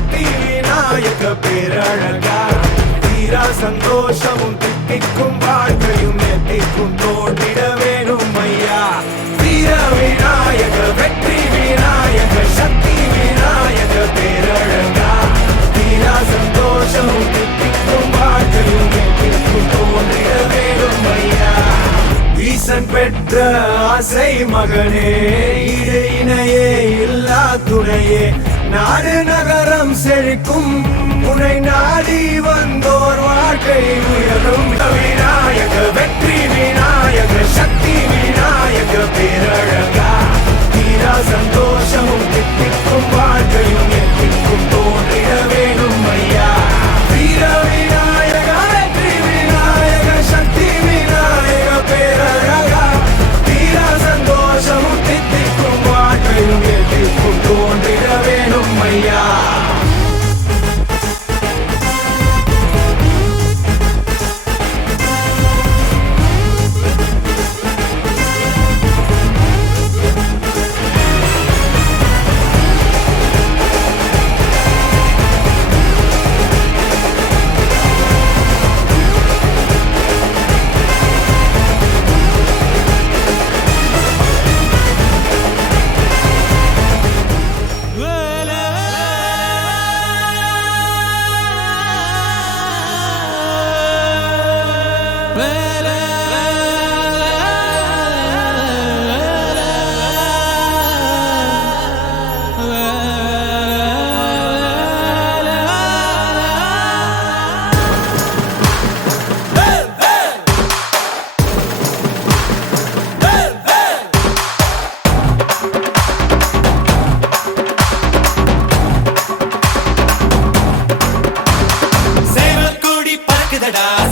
சக்தி விநாயக பேரழகா தீரா சந்தோஷமும் தித்திக்கும் வாழ்க்கையும் எத்திக்கும் தோன்றிட வேணும் ஐயா வீர விநாயக வெற்றி விநாயக சக்தி விநாயக பேரழகா தீரா சந்தோஷமும் தித்திக்கும் வாழ்க்கையும் எத்திக்கும் தோன்றிட வேணும் ஐயா ஈசன் பெற்ற ஆசை மகனே ஈடு இணையே இல்லா துணையே நாடு நகரம் செழிக்கும் உன்னை நாடி வந்தோர் வாழ்க்கை உயரும் விநாயக வெற்றி விநாயக சக்தி விநாயக பேரழகா தீரா சந்தோஷமும் தித்திக்கும் வாழ்க்கையும் எத்திக்கும் தோன்றிட வேணும் ஐயா வீர விநாயக வெற்றி விநாயக சக்தி விநாயக பேரழகா தீரா சந்தோஷமும் தித்திக்கும் வாழ்க்கையும் எத்திக்கும் தோன்றிட வேணும் ஐயா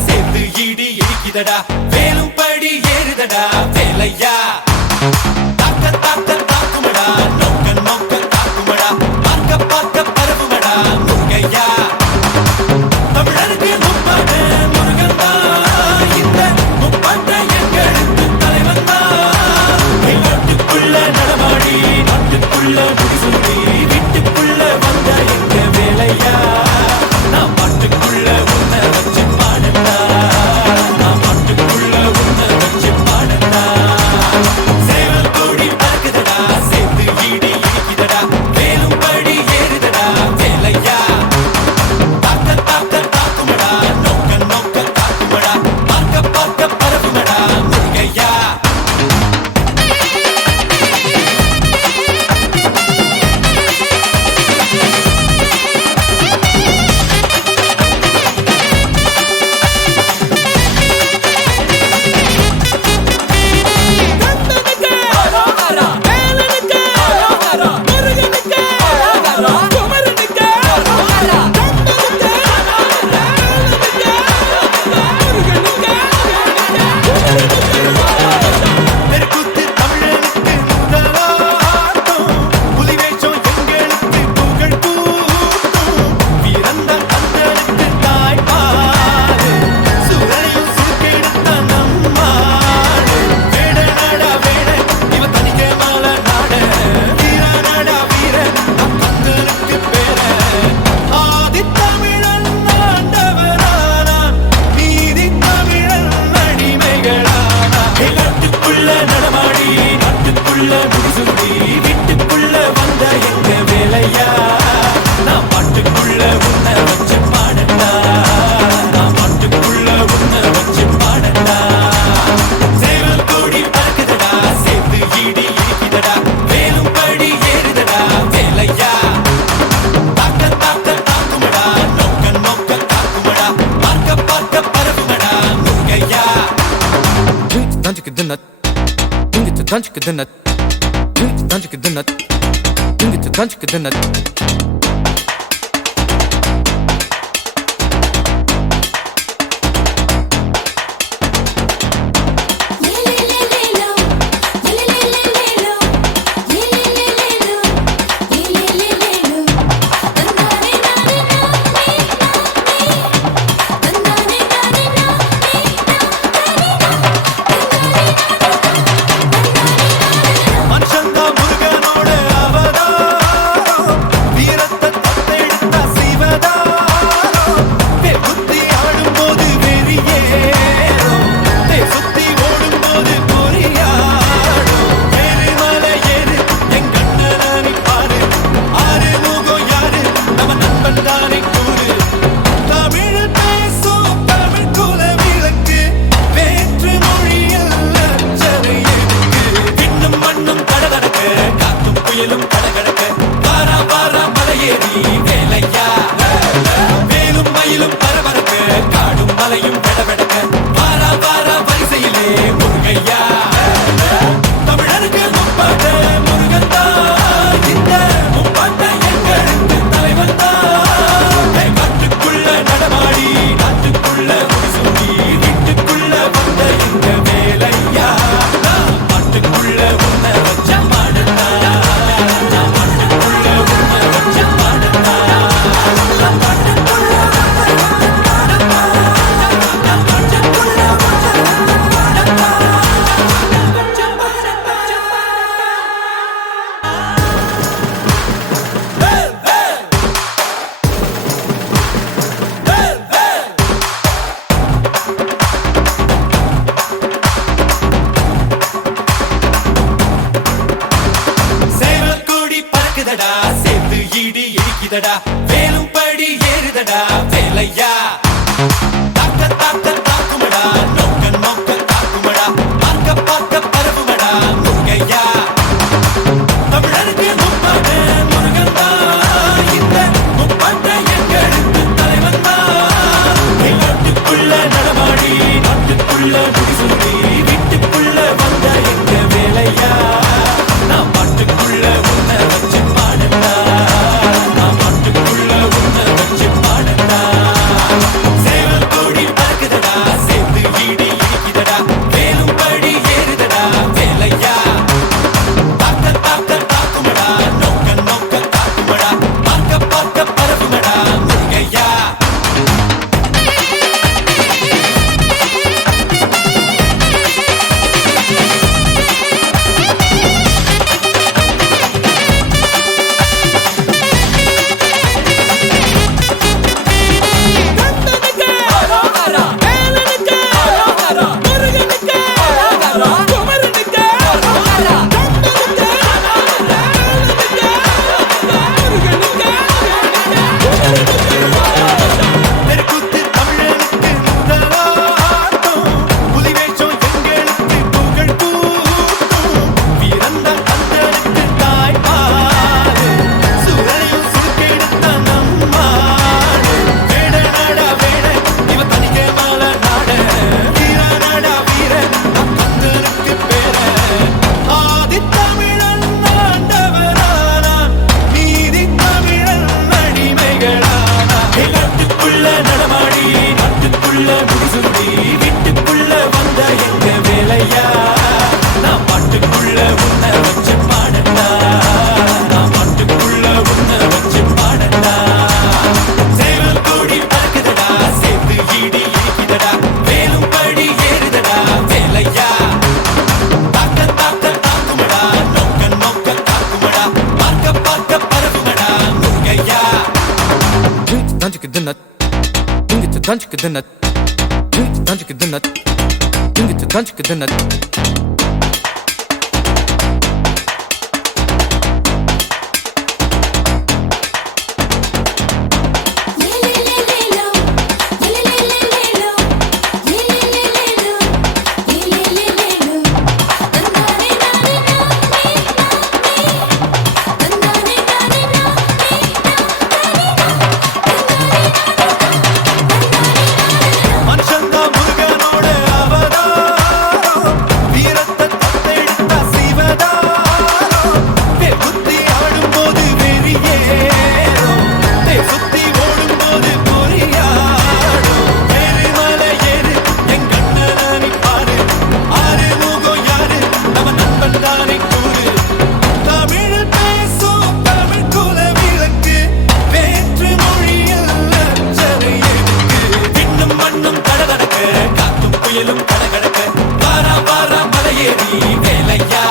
சேர்த்து ஈடி இடிக்குதடா வேலும் படி ஏறுதடா வேலையா தாக்க தாக்க தாக்குமடா நோக்க நோக்க தாக்குமடா பார்க்க பார்க்க பரவுமடா முருகையா தமிழருக்கு முப்பாட்ட முருகன் தான் இந்த முப்பாட்ட எங்களுக்கு தலைவன் தான் நாட்டுக்குள்ள நடமாடி நாட்டுக்குள்ள முடிசூடி வீட்டுக்குள்ள வந்த எங்க வேலையா நான் பாட்டுக்குள்ள உன்னை வச்சு பாடண்டா நான் பாட்டுக்குள்ள உன்னை வச்சு பாடண்டா சேவல் கோடி பறக்குதடா சேர்த்து ஈடி இடிக்குதடா வேலும் படி ஏறுதடா வேலையா தாக்க தாக்க தாக்குமடா நோக்க நோக்க தாக்குமடா பார்க்க பார்க்க பரவுமடா முருகையா மனுஷன் தான் முருகனோட அவதாரம் வீரத்தை படி ஏறுதடா வேலையா தாக்க தாக்க தாக்குமடா நோக்க நோக்க தாக்குமடா பார்க்க பார்க்க பரவுமடா முருகையா தமிழருக்கு முப்பாட்ட முருகந்தா இந்த முப்பாட்ட எங்களுக்கு தலைவன் தான் நாட்டுக்குள்ள நடமாடி நாட்டுக்குள்ள முடிசூடி வீட்டுக்குள்ள வந்த எங்க வேலையா நான் பாட்டுக்குள்ள உன்னை வச்சு பாடட்டா நான் பாட்டுக்குள்ள உன்னை வச்சு பாடட்டா சேவல் கோடி பறக்குதடா சேர்த்து ஈடு இடிக்குதடா மேலும் படி ஏறுதடா வேலையா தாக்க தாக்க தாக்குமடா நோக்க நோக்க தாக்குமடா பார்க்க பார்க்க பரவுமடா முருகையா தெருக்கூத்து தமிழனுக்கு முதலாட்டம் புலிவேஷம் எங்களுக்கு புகழ் கூட்டும் வீரந்தான் கந்தனுக்கு தாய்ப்பாடு சூரனையும் சுருக்கெடுத்த நம்மாடு வேட நாடா வேட இவ தனிக்க மால நாட வீர நாடா வீர நம் கந்தனுக்கு பேர ஆதி தமிழன் ஆண்டவரானான் நீதி தமிழன் அடிமைகளானான் நாட்டுக்குள்ள நடமாடி நாட்டுக்குள்ள முடிசூடி வீட்டுக்குள்ள வந்த எங்க வேலையா நான் பாட்டுக்குள்ள உன்னை வச்சு பாடட்டா நான் பாட்டுக்குள்ள உன்னை வச்சு பாடட்டா சேவல் கோடி பறக்குதடா சேர்த்து ஈடு இடிக்குதடா மேலும் படி ஏறுதடா வேலையா தாக்க தாக்க தாக்குமடா நோக்க நோக்க தாக்குமடா பார்க்க பார்க்க பரவுமடா முருகையா மனுஷந்தா முருகனோட அவதாரம் வீரத்தை தத்தெடுத்த சிவதாரம் சுத்தி ஆடும்போது வெறியேறும் சுத்தி ஓடும்போது பொறியாடும் ஏறு மலை ஏறு என் கண்ணனை பாரு ஆறு முகம் யாரு நம்ம நண்பன் தானே கூறு தமிழ் பேசும் தமிழ் குல விளக்கு வேற்று மொழியில் அச்சனை எதுக்கு விண்ணும் மண்ணும் கடகடக்க காத்தும் புயலும் கடகடக்க வாரா வாரா மலையேறி வேலையா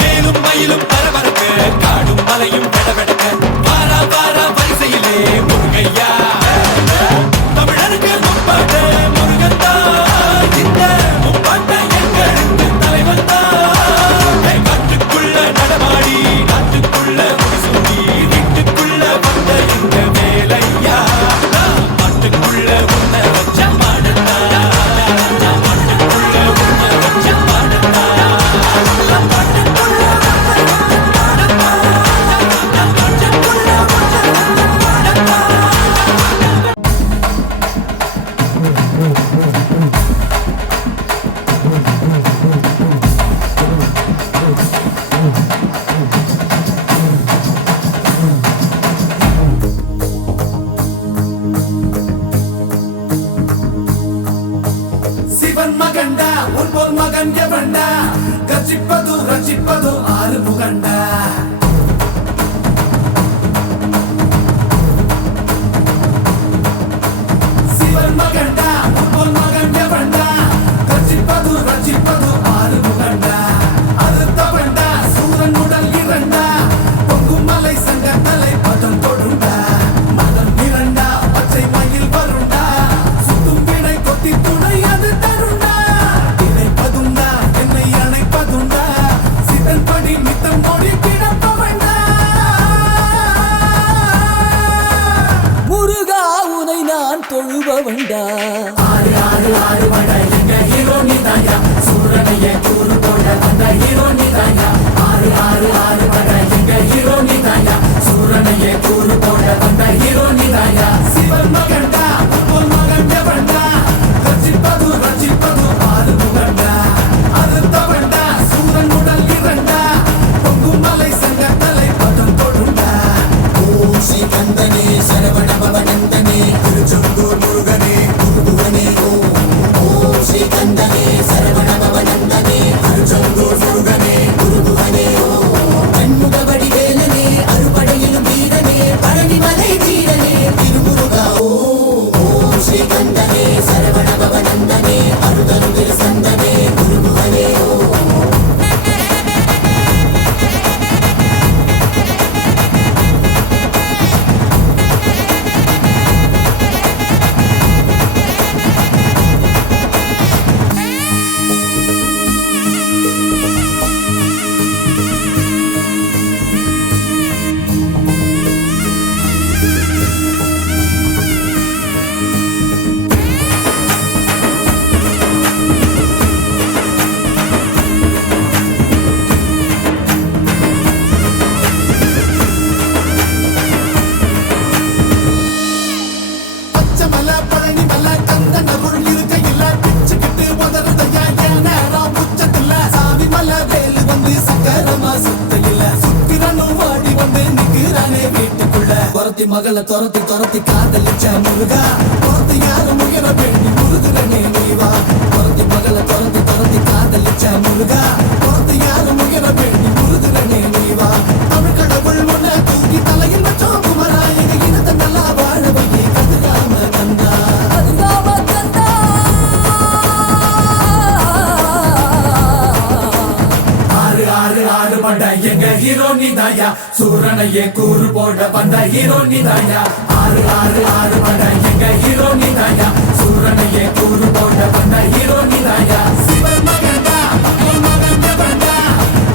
மேலும் மயிலும் பரபரக்க காடும் மலையும் கடகடக்க வாரா வாரா வரிசையிலே முருகையா தமிழருக்கு முப்பாட்ட முருகந்தா இந்த முப்பாட்ட எங்களுக்கு தலைவன் தான் காட்டுக்குள்ள நடமாடி நாட்டுக்குள்ள முடிசூடி வீட்டுக்குள்ள வந்த எங்க வேலையா நான் பாட்டுக்குள்ள உன்னை வச்ச பாடட்டா நான் பாட்டுக்குள்ள உன்னை வச்ச பாடட்டா நான் பாட்டுக்குள்ள சிவன் மகண்டா உன் போல் மகன் எவன்டா கர்ஜிப்பது ரச்சிப்பது ஆறு முகண்டா சிவன் மகண்டா உன் போல் மகன் எவன்டா கர்ஜிப்பது ரச்சிப்பது ஆறு முகண்டா அறுத்தவன்டா சூரன் உடல் இரண்டா பொங்கும் மலை சங்க தலை பதம் தொடுண்டா மதம் இரண்டா பச்சை மயில் வருண்டா சுத்தும் வினை கொத்தி துணை அது தருண்டா இணைப்பதுண்டா என்னை அணைப்பதுண்டா சிதன் படி மித்தம் மொழி கிடப்ப தொழுபவன்டா. ஆறு ஆறு ஆறு வட எங்க ஹீரோ நீதாயா, சூரனையே கூறு போட வந்த ஹீரோ நீதாயா. ஆறு ஆறு ஆறு வட எங்க ஹீரோ நீதாயா, சூரனையே கூறு போட வந்த ஹீரோ நீதாயா. சிவன் மகன்டா உன் மகன் எவன்டா, ரட்சிப்பது ரட்சிப்பது ஆறு முகன்டா. அறுத்தவன்டா சூரன் உடல் இரண்டா, பொங்கும் மலை சங்க தலை பதம் கொடுண்டா. ஓம் ஸ்ரீ கந்தனே சரவண பவநந்தனே திருச்செந்தூர் முருகனே குருகுவனே. ஓம் ஸ்ரீ கந்தனே சரவண பவநந்தனே திருச்செந்தூர் முருகனே குருகுவனே. கண்முக வடிவேலனே அறுபடையிலும் வீரனே பழனிமலை வீரனே திருமுருகா. ஓம் ஸ்ரீ கந்தனே சரவண பவநந்தனே அருதருகில் சந்தனே குருகுவனே. பச்சமலை பழனிமலை கந்தன் அருள் இருக்கையில பிச்சுக்கிட்டு உதறதையா என் நேரம் உச்சத்தில. சாமி மலை வேலு வந்து சக்கரமா சுத்தையில, சுக்கிரனும் வாடி வந்து நிக்கிறானே வீட்டுக்குள்ள. துரத்தி மகளை துரத்தி துரத்தி காதலிச்ச முருகா, துரத்தி யாரும் உயர வேண்டி முருகனே நீவா. துரத்தி மகளை துரத்தி துரத்தி காதலிச்ச முருகா, துரத்தி யாரும் உயர வேண்டி முருகனே நீவா. தமிழ் கடவுள் உன்னை தூக்கி தலையில் வச்சோம் குமரா, எங்க இனத்தை நல்லா வாழ வையே கதிராம கந்தா. அதுதாவா கந்தா. ஆறு ஆறு ஆறு பண்ட எங்க ஹீரோ நீதாயா, சூரனையே கூறு போட வந்த ஹீரோ நீதாயா. ஆறு ஆறு ஆறு பண்ட எங்க ஹீரோ நீதாயா, சூரனையே கூறு போட வந்த ஹீரோ நீதாயா. சிவன் மகன்டா உன் மகன் எவன்டா,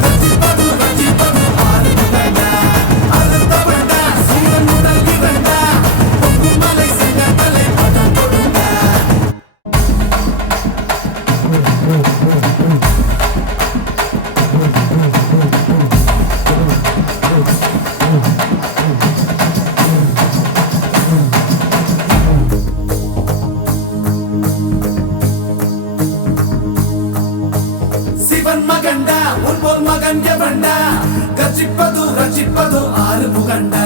ரட்சிப்பது ரட்சிப்பது ஆறு முகன்டா. அறுத்தவன்டா சூரன் உடல் இரண்டா, பொங்கும் மலை சங்க தலை பதம் கொடுண்டா. சிவன் மகன்டா உன் போல் மகன் எவன்டா, ரட்சிப்பது ரட்சிப்பது ஆறு முகன்டா.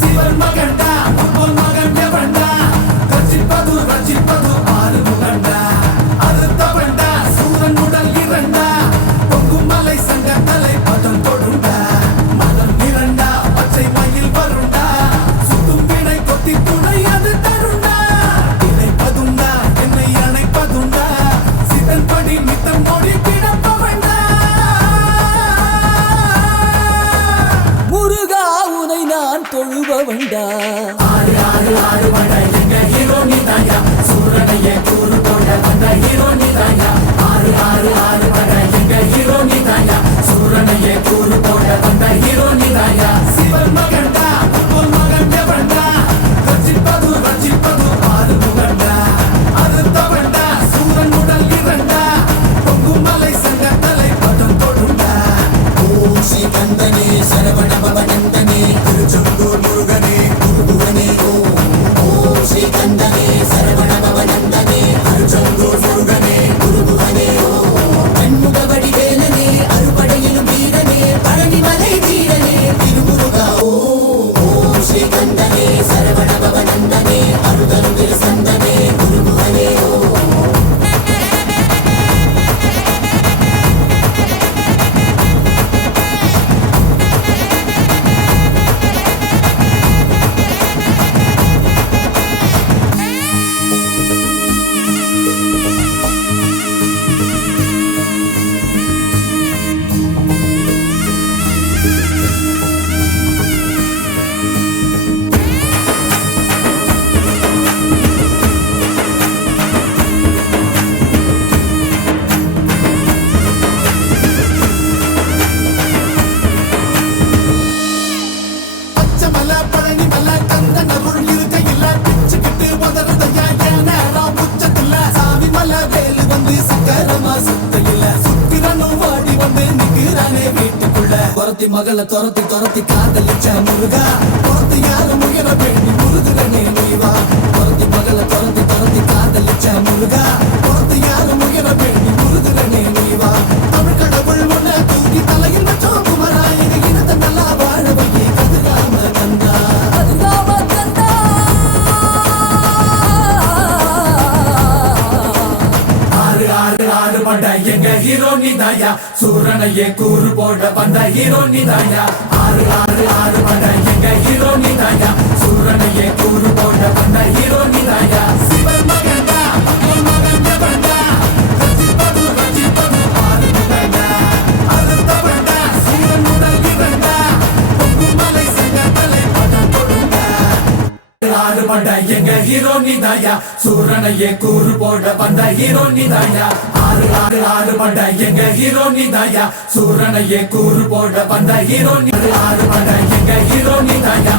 சிவன் மகன்டா உன் போல் மகன் எவன்டா, ரட்சிப்பது ரட்சிப்பது ஆறு முகன்டா. அறுத்தவன்டா சூரன் உடல் இரண்டா, பொங்கும் மலை சங்க தலை பதம் கொடுண்டா. மதம் இரண்டா பச்சை மயில் வருண்டா, சுத்தும் வினை கொத்தி துணை அது தருண்டா. இணைப்பதுண்டா என்னை அணைப்பதுண்டா, சிதன் படி மித்தம் மொழி கிடப்பவண்டா. முருகா உனை நான் தொழுபவன்டா. ஆறு ஆறு ஆறு வட எங்க ஹீரோ நீதாயா, சூரனையே கூறு போட வந்த ஹீரோ நீதாயா. ஆறு ஆறு ஆறு வட எங்க ஹீரோ நீதாயா, சூரனையே கூறு போட வந்த ஹீரோ நீதாயா. சிவன் மகன்டா உன் மகன் எவன்டா, ரட்சிப்பது ரட்சிப்பது ஆறு முகன்டா. அறுத்தவன்டா சூரன் உடல் இரண்டா, பொங்கும் மலை சங்க தலை பதம் கொடுண்டா. ஓம் ஸ்ரீ கந்தனே சரவண பவநந்தனே திருச்செந்தூர் முருகனே குருகுவனே. ஓம் ஸ்ரீ கந்தனே சரவண பவநந்தனே திருச்செந்தூர் முருகனே சத்தையில சுத்திரனும் வாடி வந்து நிக்கிறானே வீட்டுக்குள்ள துரத்தி மகளை துரத்தி காதலிச்ச முருகா துரத்தி யாரும் உயர வேண்டி முருகுறனே நீவா துரத்தி மகளை துரத்தி காதலிச்ச முருகா துரத்தி யாரும் உயர வேண்டி முருகுறனே நீவா தமிழ் கடவுள் உன்னை தூக்கி தலையில் வச்சோம் குமரா இது இனத்தை நல்லா வாழ வையே கதிராம கந்தா கதிராம கந்தா ஆறு பண்ட எங்க ஹீரோ நீதாயா சூரனையே கூறு போட வந்த ஹீரோ நீதாயா ஆறு பண்ட எங்க ஹீரோ நீதாயா சூரனையே கூறு போட வந்த ஹீரோ நீதாயா சிவன் மகன்டா உன் மகன் ஜபன்டா ரச்சிப்பது ஆறு புகழ்டா அறுத்த பண்டா சூரன் உடல் இரண்டா பொங்குமலை சங்கத்தலை படம் கொடுண்டா ஆறு பண்ட எங்க ஹீரோ நீதாயா சூரனையே கூறு போட வந்த ஹீரோ நீதாயா ஆறு பண்ட எங்க ஹீரோ நீதாயா சூரனையே கூறு போட வந்த ஹீரோ ஆறு பண்ட எங்க ஹீரோ நீதாயா